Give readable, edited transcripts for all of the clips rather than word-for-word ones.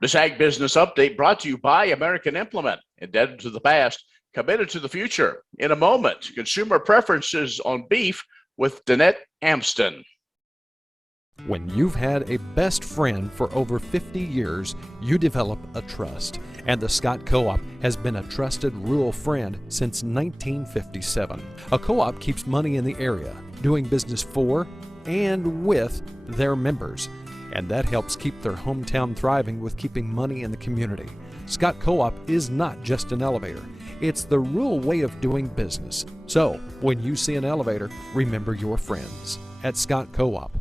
This Ag Business Update brought to you by American Implement, indebted to the past, committed to the future. In a moment, consumer preferences on beef with Danette Amstein. When you've had a best friend for over 50 years, you develop a trust. And the Scott Co-op has been a trusted rural friend since 1957. A co-op keeps money in the area, doing business for and with their members. And that helps keep their hometown thriving with keeping money in the community. Scott Co-op is not just an elevator. It's the rural way of doing business. So, when you see an elevator, remember your friends at Scott Co-op.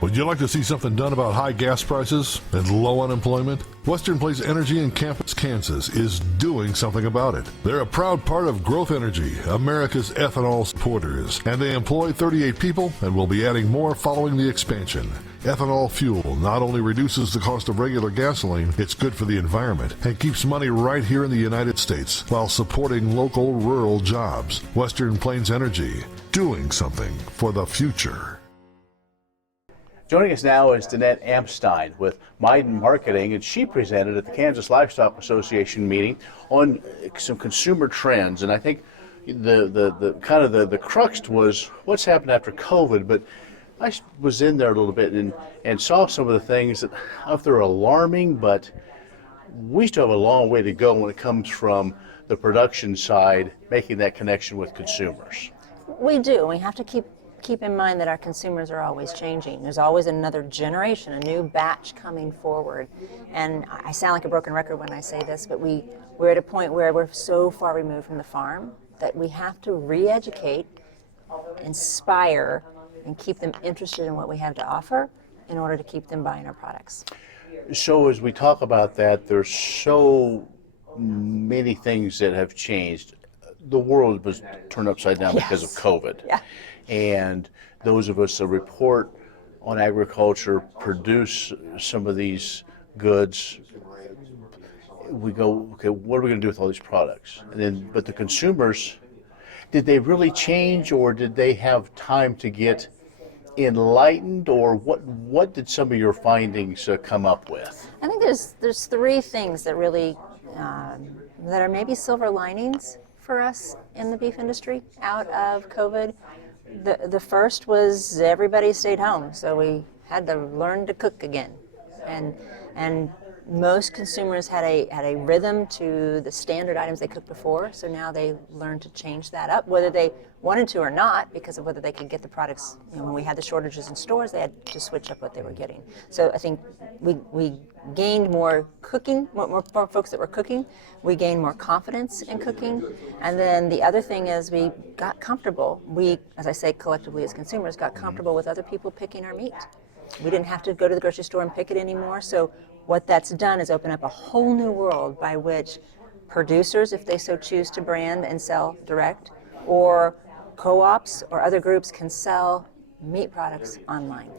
Would you like to see something done about high gas prices and low unemployment? Western Plains Energy in Campus, Kansas is doing something about it. They're a proud part of Growth Energy, America's ethanol supporters, and they employ 38 people and will be adding more following the expansion. Ethanol fuel not only reduces the cost of regular gasoline, it's good for the environment and keeps money right here in the United States while supporting local rural jobs. Western Plains Energy, doing something for the future. Joining us now is Danette Amstein with Maiden Marketing, and she presented at the Kansas Livestock Association meeting on some consumer trends. And I think the crux was what's happened after COVID, but I was in there a little bit and saw some of the things that I don't know if they're alarming, but we still have a long way to go when it comes from the production side, making that connection with consumers. We do. We have to keep in mind that our consumers are always changing. There's always another generation, a new batch coming forward. And I sound like a broken record when I say this, but we're at a point where we're so far removed from the farm that we have to re-educate, inspire, and keep them interested in what we have to offer in order to keep them buying our products. So as we talk about that, there's so many things that have changed. The world was turned upside down because of COVID. Yeah. And those of us that report on agriculture, produce some of these goods, we go, okay, what are we going to do with all these products? And then, but the consumers, did they really change, or did they have time to get enlightened, or what did some of your findings come up with? I think there's three things that really that are maybe silver linings for us in the beef industry out of COVID. The first was everybody stayed home, so we had to learn to cook again, and most consumers had a rhythm to the standard items they cooked before, so now they learned to change that up, whether they wanted to or not, because of whether they could get the products. When we had the shortages in stores, they had to switch up what they were getting. So I think we gained more cooking, more folks that were cooking. We gained more confidence in cooking. And then the other thing is we got comfortable. We, as I say, collectively as consumers, got comfortable with other people picking our meat. We didn't have to go to the grocery store and pick it anymore. So what that's done is open up a whole new world by which producers, if they so choose to brand and sell direct, or co-ops or other groups can sell meat products online.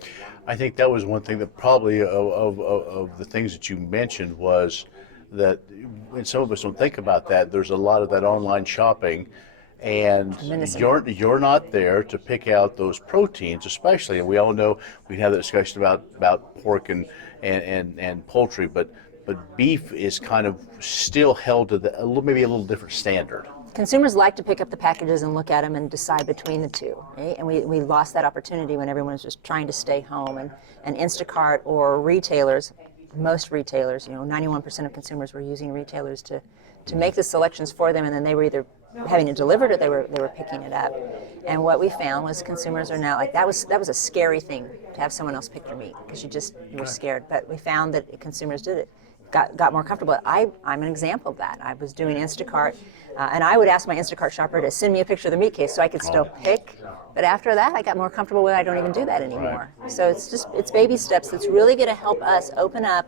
I think that was one thing that probably of the things that you mentioned was that, and some of us don't think about that, there's a lot of that online shopping, and you're not there to pick out those proteins, especially, and we all know we have the discussion about pork and poultry, but beef is kind of still held to maybe a little different standard. Consumers like to pick up the packages and look at them and decide between the two, right? And we lost that opportunity when everyone was just trying to stay home, and Instacart or retailers, most retailers, 91% of consumers were using retailers to make the selections for them, and then they were either having it delivered or they were picking it up. And what we found was consumers are now like, that was a scary thing to have someone else pick your meat, because you were scared. But we found that consumers did it, got more comfortable. I'm an example of that. I was doing Instacart, and I would ask my Instacart shopper to send me a picture of the meat case so I could still pick. But after that, I got more comfortable with it. I don't even do that anymore. So it's baby steps that's really going to help us open up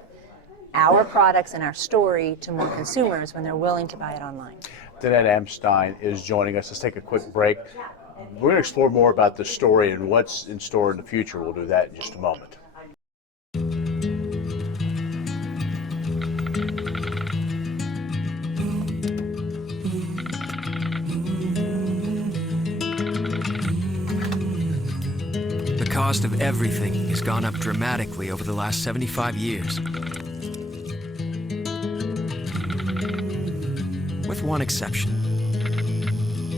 our products and our story to more consumers when they're willing to buy it online. Danette Amstein is joining us. Let's take a quick break. We're going to explore more about the story and what's in store in the future. We'll do that in just a moment. cost of everything has gone up dramatically over the last 75 years. With one exception: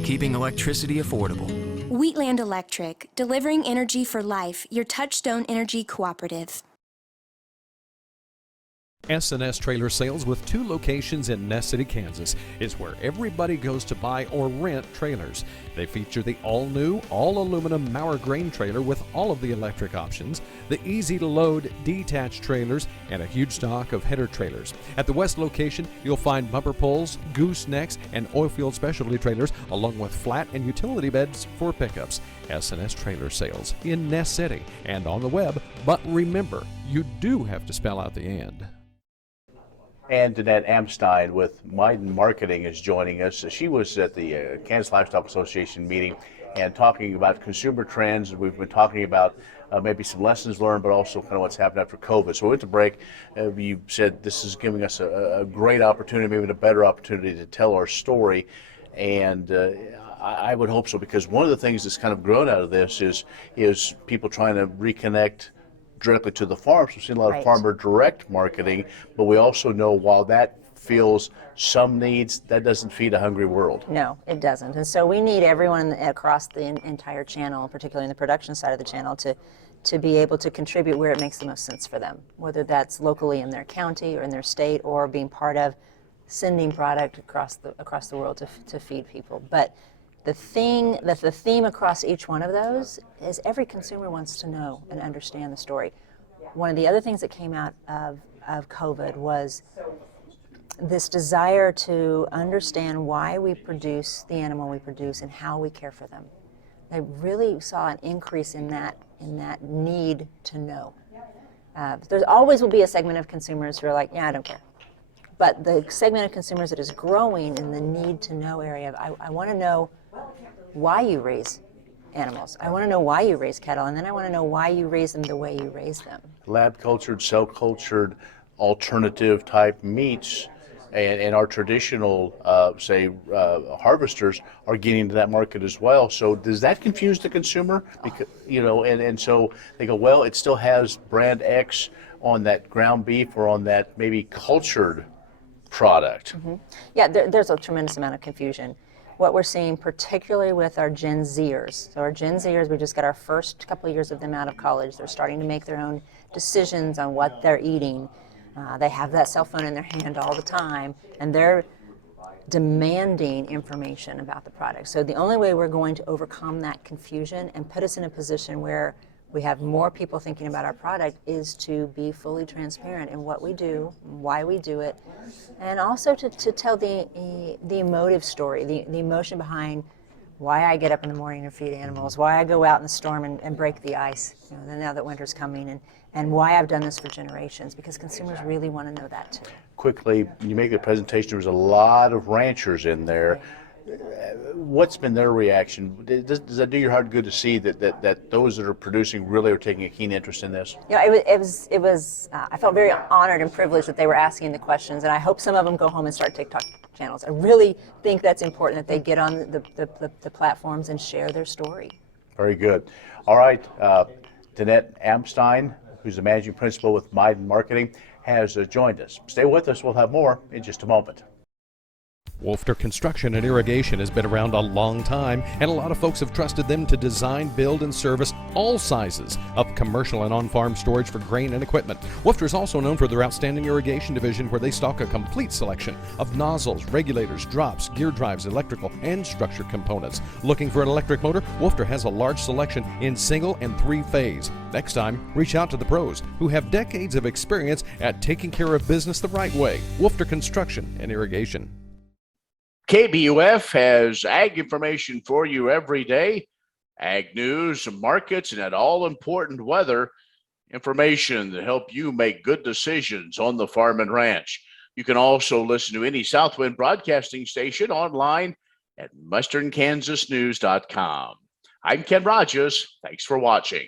keeping electricity affordable. Wheatland Electric, delivering energy for life, your Touchstone Energy Cooperative. S&S Trailer Sales, with 2 locations in Ness City, Kansas, is where everybody goes to buy or rent trailers. They feature the all-new, all-aluminum Mauer grain trailer with all of the electric options, the easy-to-load detached trailers, and a huge stock of header trailers. At the west location, you'll find bumper pulls, goosenecks, and oilfield specialty trailers, along with flat and utility beds for pickups. S&S Trailer Sales in Ness City and on the web, but remember, you do have to spell out the "and." And Danette Amstein with Meiden Marketing is joining us. She was at the Kansas Livestock Association meeting and talking about consumer trends. We've been talking about maybe some lessons learned, but also kind of what's happened after COVID. So we went to break. You said this is giving us a great opportunity, maybe a better opportunity to tell our story. And I would hope so, because one of the things that's kind of grown out of this is people trying to reconnect directly to the farms. We've seen a lot of farmer direct marketing, but we also know while that fills some needs, that doesn't feed a hungry world. No, it doesn't. And so we need everyone across the entire channel, particularly in the production side of the channel, to be able to contribute where it makes the most sense for them, whether that's locally in their county or in their state, or being part of sending product across the world to feed people. But the theme across each one of those is every consumer wants to know and understand the story. One of the other things that came out of COVID was this desire to understand why we produce the animal we produce and how we care for them. I really saw an increase in that need to know. There always will be a segment of consumers who are like, yeah, I don't care. But the segment of consumers that is growing in the need to know area of, I want to know why you raise animals. I want to know why you raise cattle, and then I want to know why you raise them the way you raise them. Lab Cultured, cell cultured, alternative type meats, and our traditional, harvesters are getting into that market as well. So does that confuse the consumer? Because, and so they go, well, it still has brand X on that ground beef or on that maybe cultured product. Mm-hmm. Yeah, there's a tremendous amount of confusion. What we're seeing, particularly with our Gen Zers. So our Gen Zers, we just got our first couple of years of them out of college. They're starting to make their own decisions on what they're eating. They have that cell phone in their hand all the time, and they're demanding information about the product. So the only way we're going to overcome that confusion and put us in a position where we have more people thinking about our product is to be fully transparent in what we do, why we do it, and also to tell the emotive story, the emotion behind why I get up in the morning and feed animals, why I go out in the storm and break the ice, now that winter's coming, and why I've done this for generations, because consumers really want to know that too. Quickly, you make the presentation, there was a lot of ranchers in there. What's been their reaction? Does that do your heart good to see that those that are producing really are taking a keen interest in this? It was. I felt very honored and privileged that they were asking the questions, and I hope some of them go home and start TikTok channels. I really think that's important that they get on the platforms and share their story. Very good. All right, Danette Amstein, who's the managing principal with Meiden Marketing, has joined us. Stay with us. We'll have more in just a moment. Wolfter Construction and Irrigation has been around a long time, and a lot of folks have trusted them to design, build, and service all sizes of commercial and on-farm storage for grain and equipment. Wolfter is also known for their outstanding irrigation division, where they stock a complete selection of nozzles, regulators, drops, gear drives, electrical, and structure components. Looking for an electric motor? Wolfter has a large selection in single and 3-phase. Next time, reach out to the pros who have decades of experience at taking care of business the right way. Wolfter Construction and Irrigation. KBUF has ag information for you every day. Ag news, markets, and that all-important weather information to help you make good decisions on the farm and ranch. You can also listen to any Southwind broadcasting station online at westernkansasnews.com. I'm Ken Rogers. Thanks for watching.